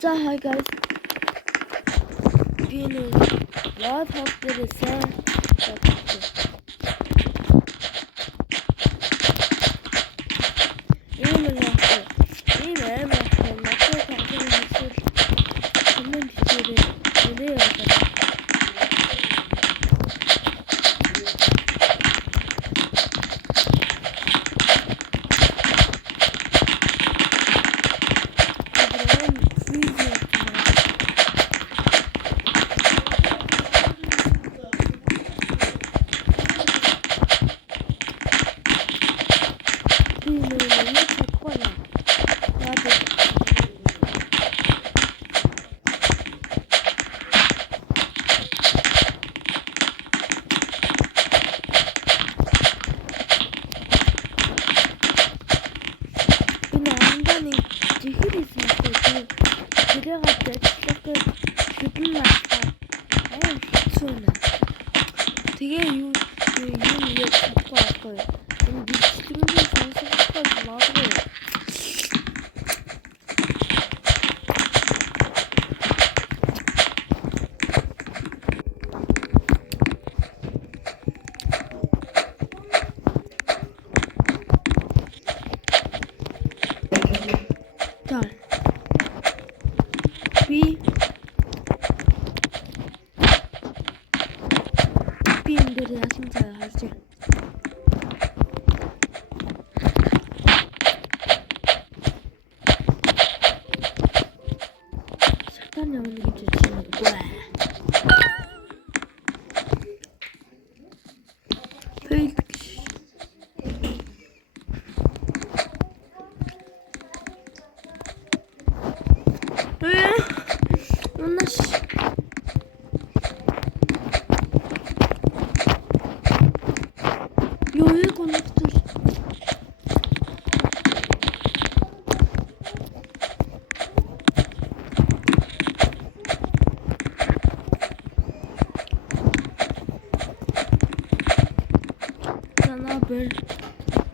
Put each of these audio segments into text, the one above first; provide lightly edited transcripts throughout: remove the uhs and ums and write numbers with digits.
So hi guys, being what hope did it say? 되게 유 갖고 갈 거예요. 지금도 정신까지 나도 자, B'님들이나 심사를 하지. 색깔이 없는 게 좋지는 거야.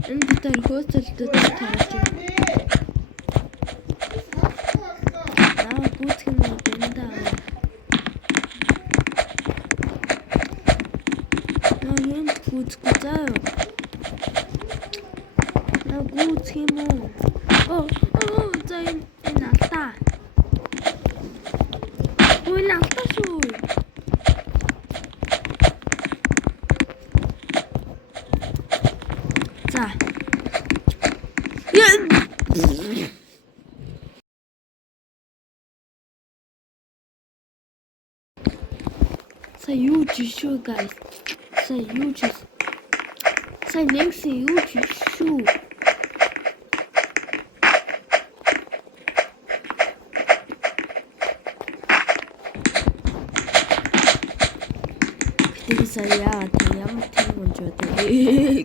انت الهوست تتعرفي 나 고치면 된다. 나 얘는 고치고자요. 나 고치면 저 났다. 났다 소리. 자. So you just show guys. So you just. So next you just show. 그때 있어야 대야무팀 먼저 돼. 이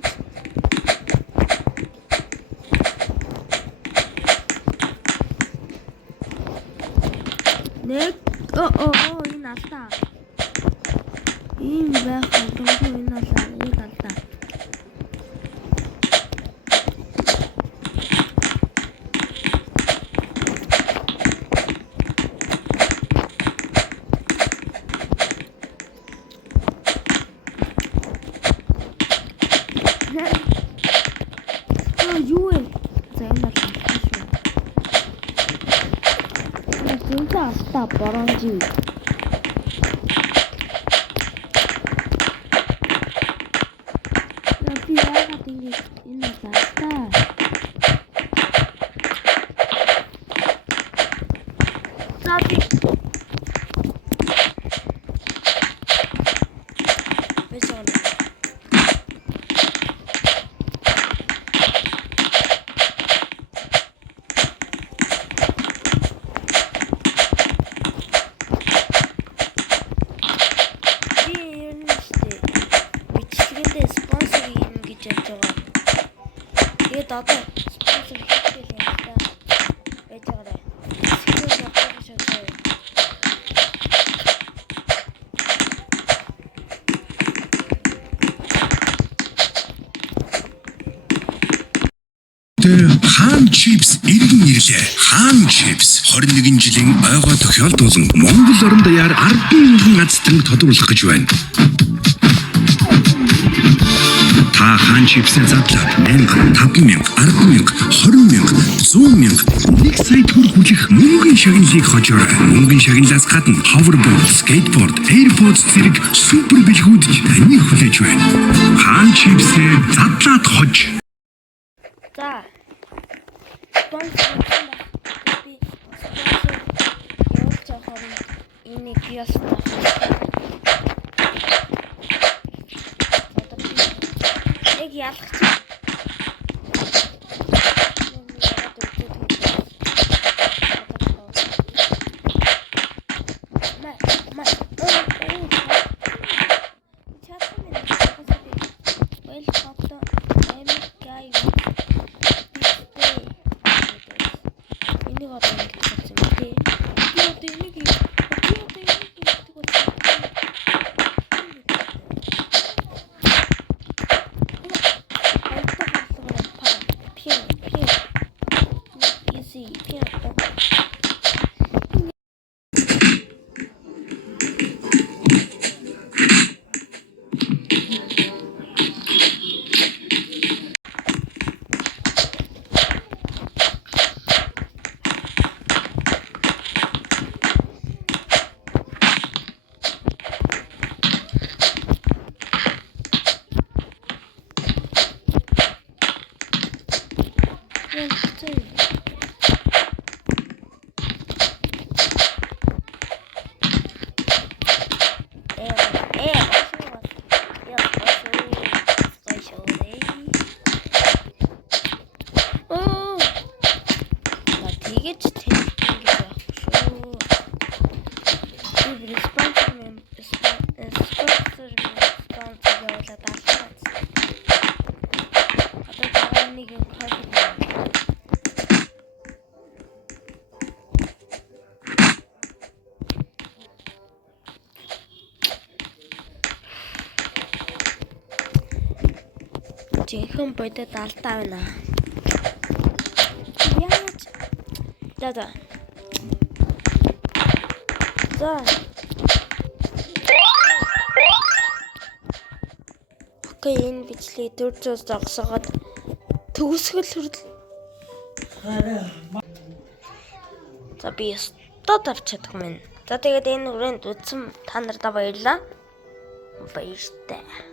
났다. 왜 감동소리 났다. 이 났다. 유해. 진짜 아쉽다, 바람쥐. 비아 같은 게 있는 것 같다. 짜비. 왜 저래? 이게 나도 스폰서를 해드리니까 왜 저래? 스폰서 해주셔서 Хаан чипс иргэн ирлээ. Хаан чипс 21 жилийн ойгоо тохиолдуулан Монгол орон даяар 10,000 аз тэнэг тодруулах гэж байна. Та хаан чипсээ задлаад 8,000, 5,000, 10,000, 20,000, 100,000 1 сая төгрөг хүлэх мөнгөний шагналыг хожоорой. Мөнгөний шагналаас гадна hoverboard, skateboard, AirPods зэрэг супер бэлгүүд таныг хүлээж байна. Хаан чипсээ задлаад хож. За. Спонсор би спонсор явуулж байгаа энийг ястаа. Яг ялах чинь. Жинхэнэ бодод алдаа байна. Яаж? За. Окей, энэ бичлэгийг 400 зогсоогоод төгсгөл хүрэл. За би стод авч чадах юм. За тэгээд энэ хүрээнд үзсэн та нартай баярлалаа. Баяртай.